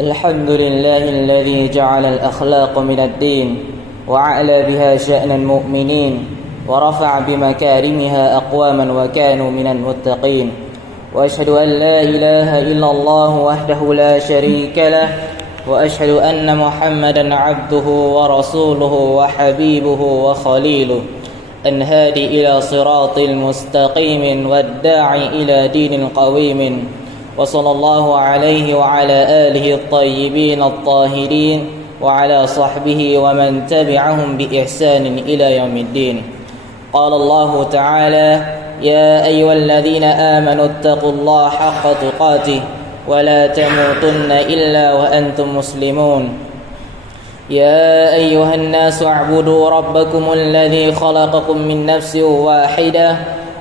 الحمد لله الذي جعل الأخلاق من الدين وعلى بها شأن المؤمنين ورفع بمكارمها أقواما وكانوا من المتقين. وأشهد أن لا إله إلا الله وحده لا شريك له وأشهد أن محمدا عبده ورسوله وحبيبه وخليله. الهادي إلى صراط المستقيم والداعي إلى دين قويم. وصلى الله عليه وعلى آله الطيبين الطاهرين وعلى صحبه ومن تبعهم بإحسان إلى يوم الدين. قال الله تعالى يا أيها الذين آمنوا اتقوا الله حق تقاته ولا تموتن إلا وأنتم مسلمون. يا أيها الناس اعبدوا ربكم الذي خلقكم من نفس واحدة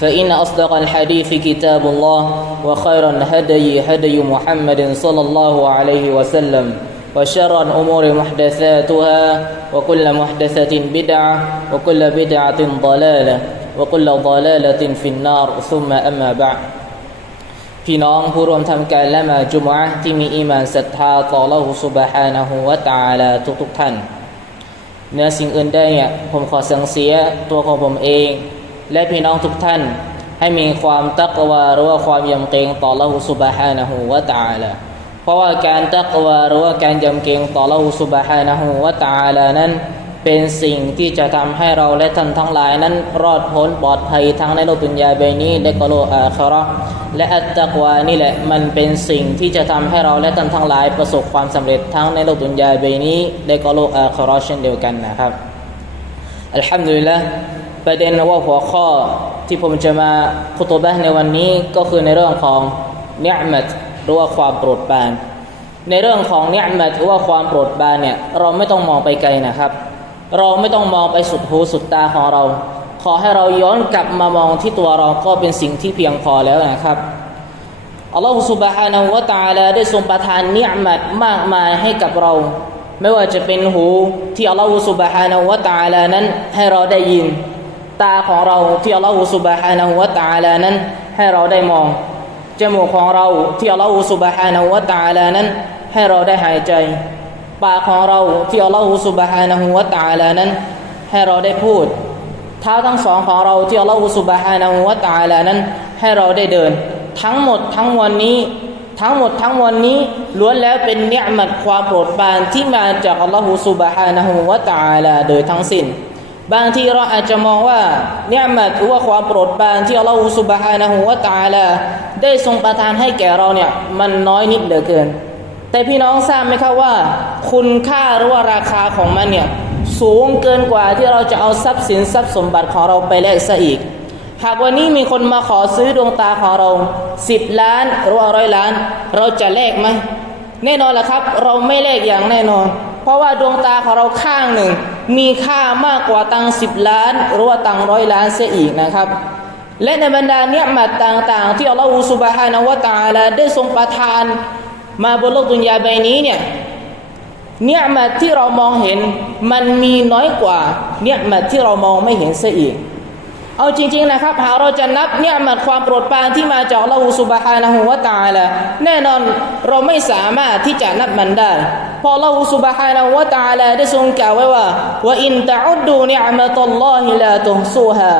فإن أصدق الحديث كتاب الله خير الهدي هدي محمد صلى الله عليه وسلم وشر الأمور محدثاتها وكل محدثة بدعة وكل بدعة ضلالة وكل ضلالة في النار ثم أما بعد พี่น้องผู้ร่วมทำการละหมาดจุมอะห์ที่มีอีหมานศรัทธาต่อละหุสุบฮานะฮูวะตะอาลาทุกๆท่านเนื้อสิ่งอื่นใดเนี่ยผมขอสังเสียตัวของผมเอง และพี่น้องทุกท่าน ให้มีความตักวาหรือว่าความยำเกรงต่อละหุสุบฮานะฮูวะตาลาเพราะว่าการตักวาหรือว่าการยำเกรงต่อละหุสุบฮานะฮูวะตาลานั้นเป็นสิ่งที่จะทำให้เราและท่านทั้งหลายนั้น รอดพ้นปลอดภัยทั้งในโลกดุนยาใบนี้และก็โลกอาคราและอัตตักวานี่แหละมันเป็นสิ่งที่จะทำให้เราและท่านทั้งหลายประสบความสำเร็จทั้งในโลกดุนยาใบนี้และก็โลกอาคราเช่นเดียวกันนะครับอัลฮัมดุลิลละ ประเด็นว่าหัวข้อที่ผมจะมาคุตบะในวันนี้ก็คือในเรื่องของเนื้อมัดหรือว่าความโปรดปราน ในเรื่องของเนืมัดหรือว่าความโปรดปรานเนี่ยเราไม่ต้องมองไปไกลนะครับ เราไม่ต้องมองไปสุดหูสุดตาของเรา ขอให้เราย้อนกลับมามองที่ตัวเราก็เป็นสิ่งที่เพียงพอแล้วนะครับอัลลอฮฺสุบฮานาหูวะตาลาได้ทรงประทานเนืมัดมากมายให้กับเรา ไม่ว่าจะเป็นหูที่อัลลอฮฺสุบฮานาหูวะตาลานั้นให้เราได้ยิน ตาของเราที่อัลลอฮฺสุบฮานาหูวะตาลานั้น ให้เราได้มอง จมูกของเราที่อัลลอฮฺสุบฮานาหูวะตาลานั้น ให้เราได้หายใจปากของเราที่อัลลอฮฺสุบฮานะฮูวะตาลานั้น ให้เราได้พูด เท้าทั้งสองของเราที่อัลลอฮฺสุบฮานะฮูวะตาลานั้น ให้เราได้เดิน ทั้งหมดทั้งวันนี้ทั้งหมดทั้งวันนี้ล้วนแล้วเป็นเนื้อหมัดความโปรดปรานที่มาจากอัลลอฮฺสุบฮานะฮูวะตาลาโดยทั้งสิ้น บางทีเราอาจจะมองว่าเนืมัดหรือว่าความโปรดปรานที่อัลลอฮฺสุบฮานะฮูวะตาลาได้ทรงประทานให้แก่เราเนี่ยมันน้อยนิดเหลือเกิน แต่พี่น้องทราบไหมครับว่า คุณค่าหรือว่าราคาของมันเนี่ยสูงเกินกว่าที่เราจะเอาทรัพย์สินทรัพย์สมบัติของเราไปแลกซะอีก หากวันนี้มีคนมาขอซื้อดวงตาของเราสิบล้านหรือว่าร้อยล้าน เราจะแลกไหมแน่นอนแหละครับ เราไม่แลกอย่างแน่นอน เพราะว่าดวงตาของเราข้างหนึ่ง มีค่ามากกว่าตังสิบล้าน หรือว่าตังร้อยล้านเสียอีกนะครับ และในบรรดาเนี้ยมัดต่างๆ ที่อัลลอฮฺสุบฮานาวะตาลาได้ทรงประทาน มาบนโลกดุนยาใบนี้เนี่ยเนี่ยมาที่เรามองเห็นมันมีน้อยกว่าเนี่ยมาที่เรามองไม่เห็นเสียอีก เอาจริง ๆนะครับ หากเราจะนับเนี่ยมาความโปรดปรานที่มาจากอัลาหูสุบฮานะฮูวะตาละแน่นอนเราไม่สามารถที่จะนับมันได้ พอลาหูสุบฮานะฮูวะตาละได้ทรงกล่าวไว้ว่าว่าอินตะอุดดูเนียมะตัลลอฮิลาตุฮซูฮา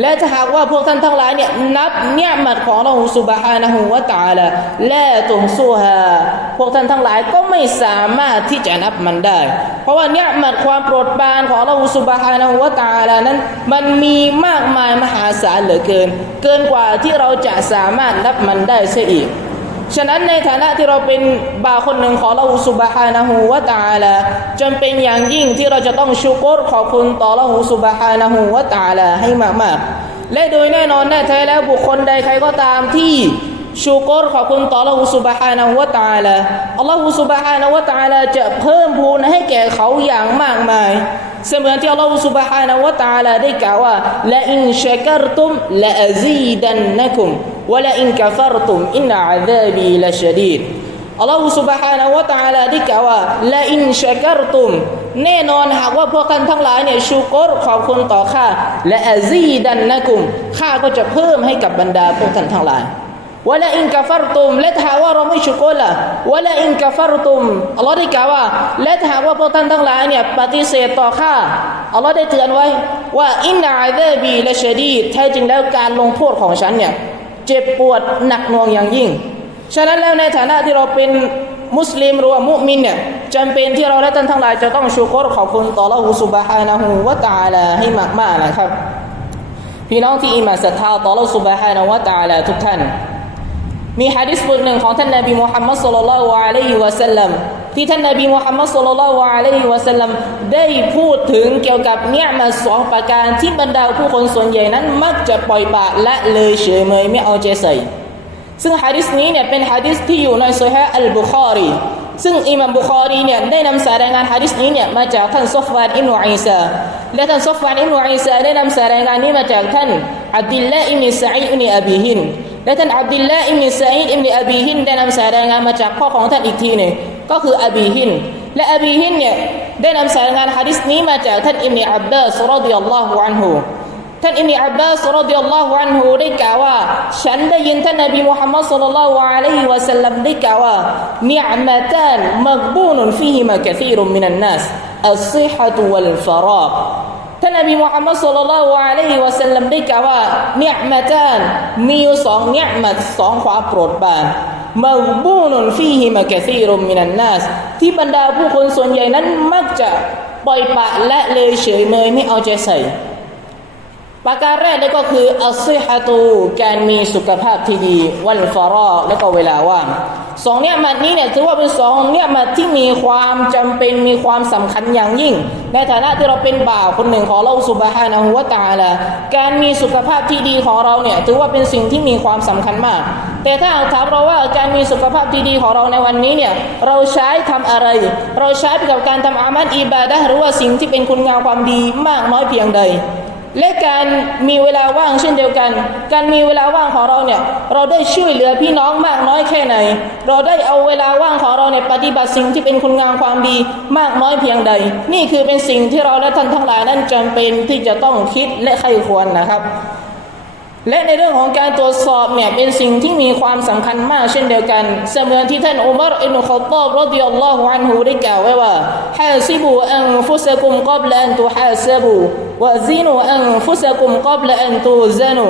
และถ้าหากว่าพวกท่านทั้งหลายเนี่ยนับเนี่ยมัดของเราสุบฮานะฮูวะตาละและตุงซูฮาพวกท่านทั้งหลายก็ไม่สามารถที่จะนับมันได้ เพราะว่าเนี่ยมัดความโปรดปรานของเราสุบฮานะฮูวะตาละนั้น มันมีมากมายมหาศาลเหลือเกิน เกินกว่าที่เราจะสามารถนับมันได้เสียอีก ฉะนั้นในฐานะที่เราเป็นบ่าวคนหนึ่งของเราสุบฮานะฮูวะตาลาจำเป็นอย่างยิ่งที่เราจะต้องชุกรขอบคุณต่อเราสุบฮานะฮูวะตาลาให้มากๆ และโดยแน่นอนแน่แท้แล้วบุคคลใดใครก็ตามที่ชูกรขอบคุณต่อลลอฮฺสุบฮานะฮูวะตาลาอัลลอฮฺสุบฮานะฮูวะตาลาจะเพิ่มพูนให้แก่เขาอย่างมากมาย เสมือนที่อัลลอฮฺสุบฮานะฮูวะตาลาได้กล่าวว่าละอินชักรตุมละอซีดันนะคุม วะละอินกัฟรตุมอินอาซาบีละชดีด อัลลอฮฺ سبحانه และ تعالى ได้กล่าวว่าละอินชักรตุมแน่นอนหากว่าพวกท่านทั้งหลายเนี่ยชูกรขอบคุณต่อข้าและอาซีดันนะกุมข้าก็จะเพิ่มให้กับบรรดาพวกท่านทั้งหลายวะละอินกาฟรตุมและถ้าหากว่าเราไม่ชูกรล่ะวะละอินกาฟรตุมอัลลอฮ์ได้กล่าวว่า และถ้าหากว่าพวกท่านทั้งหลายเนี่ยปฏิเสธต่อข้าอัลลอฮ์ได้เตือนไว้ ว่าอินนาอาซาบีละชดีดแท้จริงแล้วการลงโทษของฉันเนี่ย เจ็บปวดหนักหน่วงอย่างยิ่ง ฉะนั้นแล้วในฐานะที่เราเป็นมุสลิมหรือว่ามุมินเนี่ยจำเป็นที่เราและท่านทั้งหลายจะต้องชูกรขอบคุณต่อละหูสุบฮานะฮูวะตะอาลาให้มากๆนะครับ พี่น้องที่อิมาศรัทธาต่อละสุบฮานะวะตะอาลาทุกท่าน มีฮะดิษบทหนึ่งของท่านนบีมุฮัมมัดสุลลัลลอฮุอะลัยฮิวะสัลลัม ที่ท่านนาบีมุฮัมมัดสุลลัลลอฮุอะลัยฮิวะสัลลัมได้พูดถึงเกี่ยวกับเนี่ยมาสองประการที่บรรดาผู้คนส่วนใหญ่นั้น มักจะปล่อยปละละเลยเฉยเมยไม่เอาใจใส่ ซึ่งฮะดิษนี้เนี่ยเป็นฮะดิษที่อยู่ในโซฮะอัลบุคอรีซึ่งอิหมัมบุคอรีเนี่ยได้นำสารายงานฮะดิษนี้เนี่ยมาจากท่านซอฟวานอิบนุอีซาและท่านซอฟวานอิบนุอีซาได้นำสารายงานนี้มาจากท่านอับดุลลาห์อิบนุซะอีอิบนุอบีฮินและท่านอับดุลลาห์อิบนุซะอีอิบนุอบีฮินได้นำสารายงานมาจากพ่อของท่านอีกทีหนึ่ง ก็คืออบีฮิน และอบีฮินเนี่ยได้นำสายงานฮะดิษนี้มาจากท่านอิบนุอับบาสรดิยัลลอฮุอันฮุท่านอิบนุอับบาสรดิยัลลอฮุอันฮูได้กล่าวว่า ฉันได้ยินท่านนบีมุฮัมมัดศ็อลลัลลอฮุอะลัยฮิวะสัลลัมได้กล่าวว่านิอมะตานมักบูนุนฟีฮิมะกะซีรุมมินันนัสอัศซิฮะตุวัลฟารากท่านนบีมุฮัมมัดศ็อลลัลลอฮุอะลัยฮิวะสัลลัมได้กล่าวว่านิอมะตานมีอยู่สองนิอมะสองความโปรดปราน มาบูนุนฟีฮิมาแกซีรุมมินันนัสที่บรรดาผู้คนส่วนใหญ่นั้นมักจะปล่อยปะและเลยเฉยเมยไม่เอาใจใส่ ประการแรกนี่ก็คืออัลซิฮะตูการมีสุขภาพที่ดี วันฟารอและก็เวลาว่าง สองเนี่ยมัดนี้เนี่ยถือว่าเป็นสองเนี่ยมัดที่มีความจำเป็นมีความสำคัญอย่างยิ่ง ในฐานะที่เราเป็นบ่าวคนหนึ่งของเราสุบฮานะฮูวะตาลาการมีสุขภาพที่ดีของเราเนี่ยถือว่าเป็นสิ่งที่มีความสำคัญมาก แต่ถ้าหากถามเราว่าการมีสุขภาพที่ดีของเราในวันนี้เนี่ยเราใช้ทำอะไร เราใช้ไปกับการทำอามัลอิบาดะหรือว่าสิ่งที่เป็นคุณงามความดีมากน้อยเพียงใด และการมีเวลาว่างเช่นเดียวกัน การมีเวลาว่างของเราเนี่ย เราได้ช่วยเหลือพี่น้องมากน้อยแค่ไหน เราได้เอาเวลาว่างของเราเนี่ยปฏิบัติสิ่งที่เป็นคุณงามความดีมากน้อยเพียงใด นี่คือเป็นสิ่งที่เราและท่านทั้งหลายนั้นจำเป็นที่จะต้องคิดและใครควรนะครับ และในเรื่องของการตรวจสอบเนี่ยเป็นสิ่งที่มีความสำคัญมากเช่นเดียวกัน เสมือนที่ท่านอุมารอิบนุขอฏอบรดิยัลลอฮุอันฮูได้กล่าวไว้ว่าฮาซิบูอันฟุสกุมกับละอันตุฮาซบู วะซินูอันฟุสกุมกับละอันตุซานู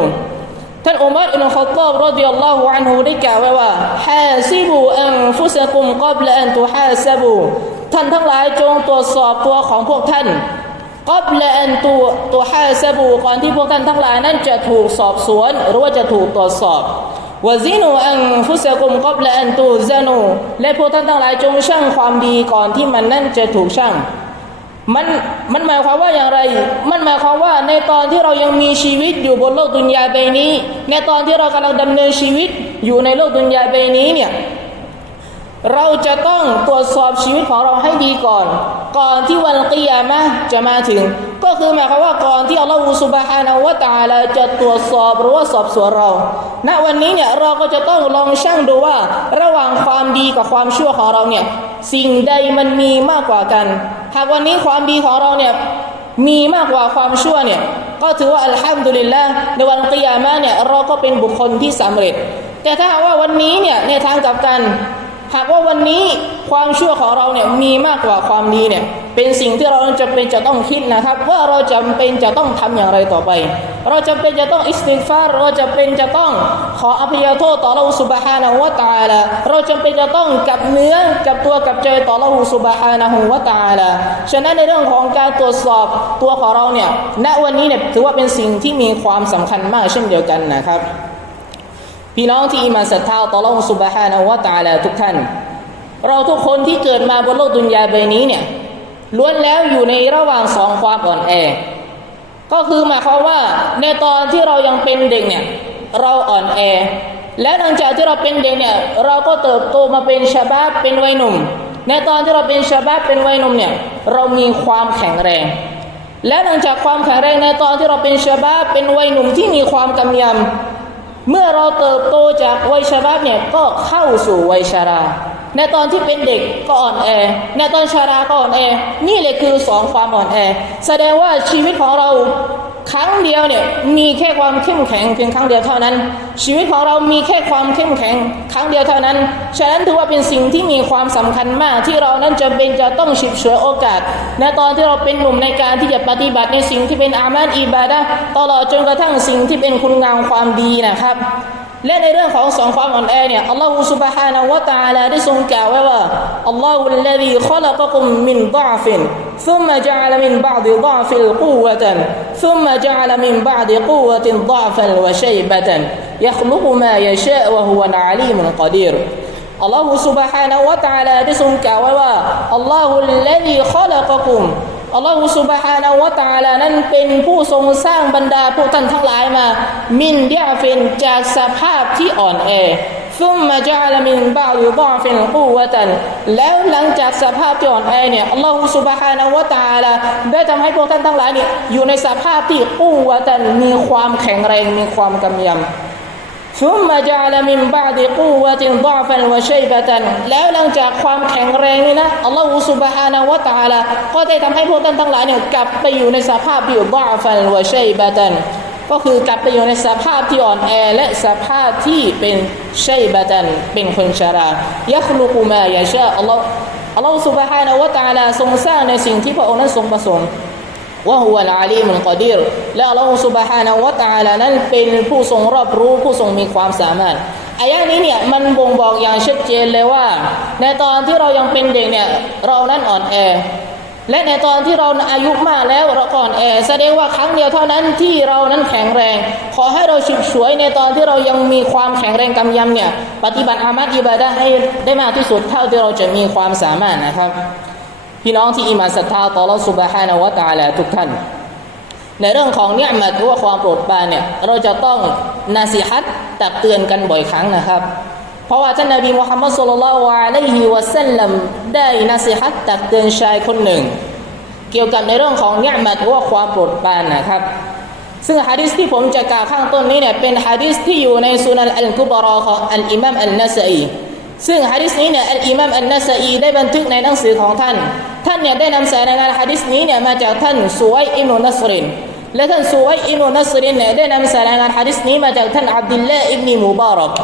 ท่านอุมารอิบนุขอฏอบรดิยัลลอฮุอันฮูได้กล่าวไว้ว่าฮาซิบูอันฟุสกุมกับละอันตุฮาซาบูท่านทั้งหลายจงตรวจสอบตัวของพวกท่านกับละอันตัวตัวฮาซาบูก่อนที่พวกท่านทั้งหลายนั้นจะถูกสอบสวน หรือว่าจะถูกตรวจสอบวะซินูอันฟุสกุมกับละอันตูซานูและพวกท่านทั้งหลายจงชั่งความดีก่อนที่มันนั้นจะถูกชั่ง มันมันหมายความว่าอย่างไร มันหมายความว่าในตอนที่เรายังมีชีวิตอยู่บนโลกดุนยาใบนี้ ในตอนที่เรากำลังดำเนินชีวิตอยู่ในโลกดุนยาใบนี้เนี่ย เราจะต้องตรวจสอบชีวิตของเราให้ดีก่อน ก่อนที่วันกิยามะจะมาถึง ก็คือหมายความว่าก่อนที่อัลลอฮฺสุบฮานะฮูวะตาลาจะตรวจสอบหรือว่าสอบสวนเรา ณวันนี้เนี่ยเราก็จะต้องลองชั่งดูว่า ระหว่างความดีกับความชั่วของเราเนี่ยสิ่งใดมันมีมากกว่ากัน หากวันนี้ความดีของเราเนี่ยมีมากกว่าความชั่วเนี่ยก็ถือว่าอัลฮัมดุลิลละในวันกิยามะเนี่ยเราก็เป็นบุคคลที่สำเร็จ แต่ถ้าหากว่าวันนี้เนี่ยในทางกลับกัน หากว่าวันนี้ความชั่วของเราเนี่ยมีมากกว่าความดีเนี่ยเป็นสิ่งที่เราจะเป็นจะต้องคิดนะครับ ว่าเราจำเป็นจะต้องทำอย่างไรต่อไป เราจำเป็นจะต้องอิสติฟารเราจะเป็นจะต้องขออภัยโทษต่อเราสุบฮานะฮูวะตาลาเราจำเป็นจะต้องกับเนื้อกับตัวกับใจต่อเราสุบฮานะฮูวะตาลาฉะนั้นในเรื่องของการตรวจสอบตัวของเราเนี่ยณวันนี้เนี่ยถือว่าเป็นสิ่งที่มีความสำคัญมากเช่นเดียวกันนะครับ พี่น้องที่อิมานศรัทธาต่อเราสุบฮานะฮูวะตาลาทุกท่าน เราทุกคนที่เกิดมาบนโลกดุนยาใบนี้เนี่ยล้วนแล้วอยู่ในระหว่างสองความอ่อนแอ ก็คือหมายความว่าในตอนที่เรายังเป็นเด็กเนี่ยเราอ่อนแอ และหลังจากที่เราเป็นเด็กเนี่ยเราก็เติบโตมาเป็นชาบาเป็นวัยหนุ่ม ในตอนที่เราเป็นชาบาเป็นวัยหนุ่มเนี่ยเรามีความแข็งแรง และหลังจากความแข็งแรงในตอนที่เราเป็นชาบาเป็นวัยหนุ่มที่มีความกำยำ เมื่อเราเติบโตจากวัยชราเนี่ยก็เข้าสู่วัยชรา ในตอนที่เป็นเด็กก็อ่อนแอ ในตอนชาราก็อ่อนแอ นี่เลยคือสองความอ่อนแอ แสดงว่าชีวิตของเรา ครั้งเดียวเนี่ยมีแค่ความเข้มแข็งเพียงครั้งเดียวเท่านั้น ชีวิตของเรามีแค่ความเข้มแข็งครั้งเดียวเท่านั้น ฉะนั้นถือว่าเป็นสิ่งที่มีความสำคัญมากที่เรานั้นจำเป็นจะต้องฉิบเฉวยโอกาสในตอนที่เราเป็นหนุ่มในการที่จะปฏิบัติในสิ่งที่เป็นอามาตอิบาดะตลอดจนกระทั่งสิ่งที่เป็นคุณงามความดีนะครับ และในเรื่องของสองความอ่อนแอเนี่ยอัลลอฮฺสุบฮานาวะตาลาได้ทรงกล่าวไว้ว่าอัลลอฮฺลลดีขลักกุมมินดาฟินซุมมาจาลมินบาดิดาฟิลกูวะตัน تعالى ได้ทรงกล่าวไว้ว่าอัลลอฮฺ الذي خلقكم อัลลอฮฺสุบฮานะวะตะอาลานั้นเป็นผู้ทรงสร้างบรรดาพวกท่านทั้งหลายมา มินยาฟินจากสภาพที่อ่อนแอ ซุ่มมาจะลมินบาอุบาฟินกูวะตันแล้วหลังจากสภาพที่อ่อนแอเนี่ยอัลลอฮฺสุบฮานาวะตาลาได้ทำให้พวกท่านทั้งหลายเนี่ยอยู่ในสภาพที่กู้วะตันมีความแข็งแรงมีความกำยำซุ่มมาจะลมินบาดีกู้วะตินบาฟันวะชัยบะตันแล้วหลังจากความแข็งแรงนี่นะอัลลอฮฺสุบฮานาวะตาลาก็ได้ทำให้พวกท่านทั้งหลายเนี่ยกลับไปอยู่ในสภาพที่บาฟันวะชัยบะตัน ก็คือกลับไปอยู่ในสภาพที่อ่อนแอและสภาพที่เป็นชัยบะตันเป็นคนชรายัคลุกุมายาชาอัลลอฮฺอัลลอฮฺสุบฮานะวะตะอาลาทรงสร้างในสิ่งที่พระองค์นั้นทรงประสงค์ ว่าฮุวะลอาลีมุลกอดีรและอัลลอฮฺ سبحانه และ تعالى นั้นเป็นผู้ทรงรอบรู้ผู้ทรงมีความสามารถอายะนี้เนี่ยมันบ่งบอกอย่างชัดเจนเลยว่า ในตอนที่เรายังเป็นเด็กเนี่ยเรานั้นอ่อนแอ และในตอนที่เราอายุมากแล้วเราก่อนแอแสดงว่าครั้งเดียวเท่านั้นที่เรานั้นแข็งแรง ขอให้เราฉุบฉวยในตอนที่เรายังมีความแข็งแรงกำยำเนี่ย ปฏิบัติอามัดอิบาดะให้ได้มากที่สุดเท่าที่เราจะมีความสามารถนะครับ พี่น้องที่อิมานศรัทธาต่อเราสุบฮานาวะตาและทุกท่าน ในเรื่องของเนี่ยมาดหรือว่าความโปรดปรานเนี่ยเราจะต้องนาสิฮัตตักเตือนกันบ่อยครั้งนะครับ ราะว่าท่านนบีมุฮัมมัดสุลลัลลอฮุอะลัยฮิวะสัลลัมได้นาซีฮัตตักเตือนชายคนหนึ่ง เกี่ยวกับในเรื่องของเนียมัตหรือว่าความโปรดปรานนะครับ ซึ่งฮะดิษที่ผมจะกล่าวข้างต้นนี้เนี่ยเป็นฮะดิษที่อยู่ในสุนันอัลกุบรอของอัลอิมามอัลนัสอีซึ่งฮะดิษนี้เนี่ยอัลอิมามอันนัสอีได้บันทึกในหนังสือของท่าน ท่านเนี่ยได้นำเสนอฮะดิษนี้เนี่ยมาจากท่านสุวัยอิบนุนัสรินและท่านสุวัยอิบนุนัสรินเนี่ยได้นำเสนอฮะดิษนี้มาจากท่านอับดุลลาห์อิบนีมุบารัก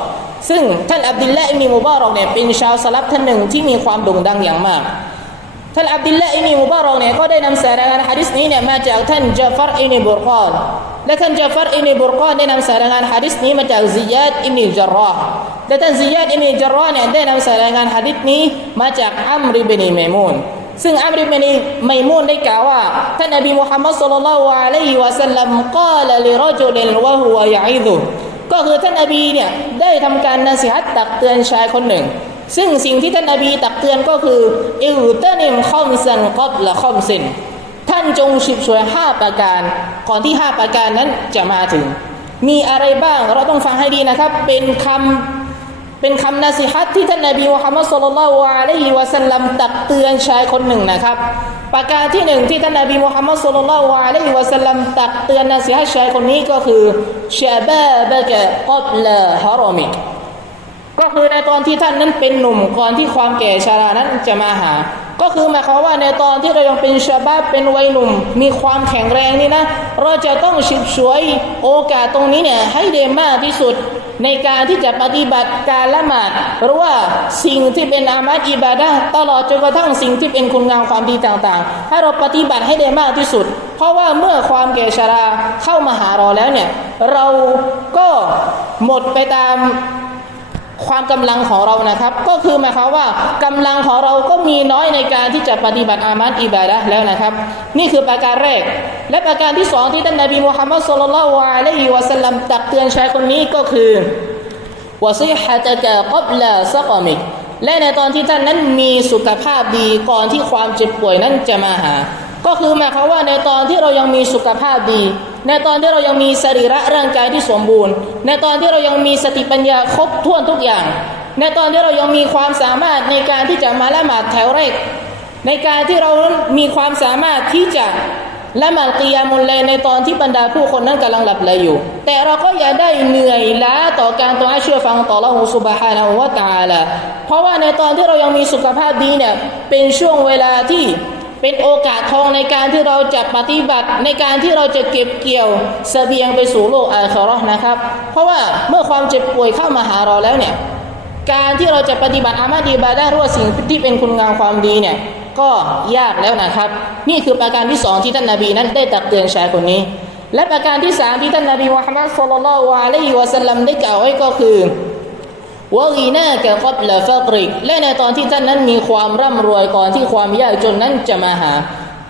ซึ่งท่านอับดุลลาห์อิบนีมุบารักเนี่ยเป็นชาวสลับท่านหนึ่งที่มีความโด่งดังอย่างมาก ท่านอับดุลลาห์อิบนีมุบารักเนี่ยก็ได้นำเสนฮะดิษนี้เนี่ยมาจากท่านจาฟัรอินีบุรกานและท่านจาฟัรอินีบุรกานได้นำเสนฮะดิษนี้มาจากซิยาดอิบนีจารราห์และท่านซิยาดอิบนีจารราห์เนี่ยได้นำเสนฮะดิษนี้มาจากอัมริบนีเมมูนซึ่งอัมริบนีไมมูนได้กล่าวว่าท่านนบีมุฮัมมัดสุลลัลลอฮุอะลัยฮิวะสัลลัมกล่าวลิรจุลินวะฮุวะยะอิดุ ก็คือท่านอบีเนี่ยได้ทำการนาสิฮัตตักเตือนชายคนหนึ่ง ซึ่งสิ่งที่ท่านอบีตักเตือนก็คืออิลตนิมคอมซันกับละคอมซินท่านจงฉิบฉวยห้าประการก่อนที่ห้าประการนั้นจะมาถึง มีอะไรบ้างเราต้องฟังให้ดีนะครับ เป็นคำ เป็นคำนาสิฮัตที่ท่านนบีมุฮัมมัดสุลลัลลอฮุอะลัยฮิวะสัลลัมตักเตือนชายคนหนึ่งนะครับ ประการที่หนึ่งที่ท่านนบีมุฮัมมัดสุลลัลลอฮุอะลัยฮิวะสัลลัมตักเตือนนาสิฮัตชายคนนี้ก็คือชาบาบะกะกับละฮารอมิกก็คือในตอนที่ท่านนั้นเป็นหนุ่มก่อนที่ความแก่ชรานั้นจะมาหา ก็คือหมายความว่าในตอนที่เรายังเป็นชาบาเป็นวัยหนุ่ม มีความแข็งแรงนี่นะ เราจะต้องฉิบฉวยโอกาสตรงนี้เนี่ยให้ได้มากที่สุด ในการที่จะปฏิบัติการละหมาดหรือว่าสิ่งที่เป็นอามัดอิบาดะตลอดจนกระทั่งสิ่งที่เป็นคุณงามความดีต่างๆ ให้เราปฏิบัติให้ได้มากที่สุด เพราะว่าเมื่อความแก่ชราเข้ามาหาเราแล้วเนี่ยเราก็หมดไปตาม ความกำลังของเรานะครับ ก็คือหมายความว่ากำลังของเราก็มีน้อยในการที่จะปฏิบัติอามัดอิบาดะแล้วนะครับ นี่คือประการแรก และประการที่สองที่ท่านนบีมุฮัมมัดสุลลัลลอฮุอะฮิวะสัลลัมตักเตือนชายคนนี้ก็คือวะซิฮะตะกะกับลาซักอมิกและในตอนที่ท่านนั้นมีสุขภาพดีก่อนที่ความเจ็บป่วยนั้นจะมาหา ก็คือหมายความว่าในตอนที่เรายังมีสุขภาพดี ในตอนที่เรายังมีสรีระร่างกายที่สมบูรณ์ ในตอนที่เรายังมีสติปัญญาครบถ้วนทุกอย่าง ในตอนที่เรายังมีความสามารถในการที่จะมาละหมาดแถวแรก ในการที่เรามีความสามารถที่จะละหมาดกิยามุลเลในตอนที่บรรดาผู้คนนั้นกำลังหลับไหลอยู่ แต่เราก็อย่าได้เหนื่อยล้าต่อการตัวเชื่อฟังต่อละหูสุบฮานะฮูวะตาลาเพราะว่าในตอนที่เรายังมีสุขภาพดีเนี่ยเป็นช่วงเวลาที่ เป็นโอกาสทองในการที่เราจะปฏิบัติในการที่เราจะเก็บเกี่ยวเสบียงไปสู่โลกอาคราะห์นะครับ เพราะว่าเมื่อความเจ็บป่วยเข้ามาหาเราแล้วเนี่ยการที่เราจะปฏิบัติอามาดีบาได้รู้ว่าสิ่งที่เป็นคุณงามความดีเนี่ยก็ยากแล้วนะครับ นี่คือประการที่สองที่ท่านนาบีนั้นได้ตักเตือนชายคนนี้ และประการที่สามที่ท่านนาบีมุฮัมมัดสุลลัลลอฮุอะลัยฮิวะสัลลัมได้กล่าวไว้ก็คือ วะกีน่ากะกับละฟักริก และในตอนที่ท่านนั้นมีความร่ำรวยก่อนที่ความยากจนนั้นจะมาหา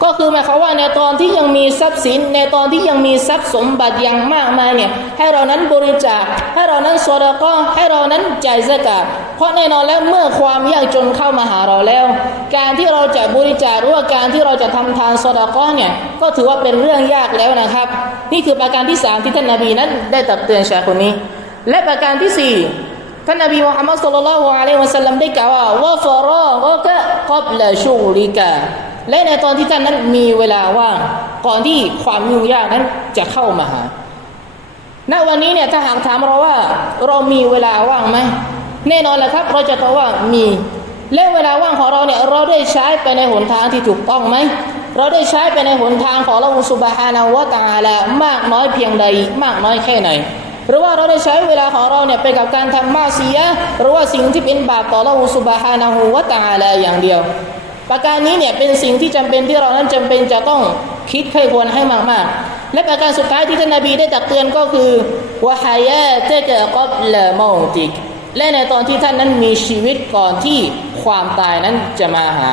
ก็คือหมายความว่าในตอนที่ยังมีทรัพย์สิน ในตอนที่ยังมีทรัพย์สมบัติอย่างมากมายเนี่ยให้เรานั้นบริจาค ให้เรานั้นสวดก็ให้เรานั้นจ่ายสกาดเพราะแน่นอนแล้วเมื่อความยากจนเข้ามาหาเราแล้ว การที่เราจะบริจาคหรือว่าการที่เราจะทำทานสวดก็เนี่ยก็ถือว่าเป็นเรื่องยากแล้วนะครับ นี่คือประการที่สามที่ท่านนาบีนั้นได้ตักเตือนชายคนนี้ และประการที่สี่ ท่านนบีมุฮัมมัดสุลลัลฮุอะลัยฮิวะสัลลัมได้กล่าวว่าวะฟารากะกะกับละชูริกะและในตอนที่ท่านนั้นมีเวลาว่างก่อนที่ความยุ่งยากนั้นจะเข้ามาหาณวันนี้เนี่ยถ้าหากถามเราว่า เรามีเวลาว่างไหมแน่นอนแหละครับ เราจะตอบว่ามี และเวลาว่างของเราเนี่ยเราได้ใช้ไปในหนทางที่ถูกต้องไหมเราได้ใช้ไปในหนทางของเราสุบฮานาวะตาลามากน้อยเพียงใด มากน้อยแค่ไหน หรือว่าเราได้ใช้เวลาของเราเนี่ยไปกับการทำมาเสีย หรือว่าสิ่งที่เป็นบาปต่อเราสุบฮานะฮูวะตะอาลาอย่างเดียว ประการนี้เนี่ยเป็นสิ่งที่จำเป็นที่เรานั้นจำเป็นจะต้องคิดให้ควรให้มากๆ และประการสุดท้ายที่ท่านนบีได้ตักเตือนก็คือวะฮายาเตกกับละมาติกและในตอนที่ท่านนั้นมีชีวิตก่อนที่ความตายนั้นจะมาหา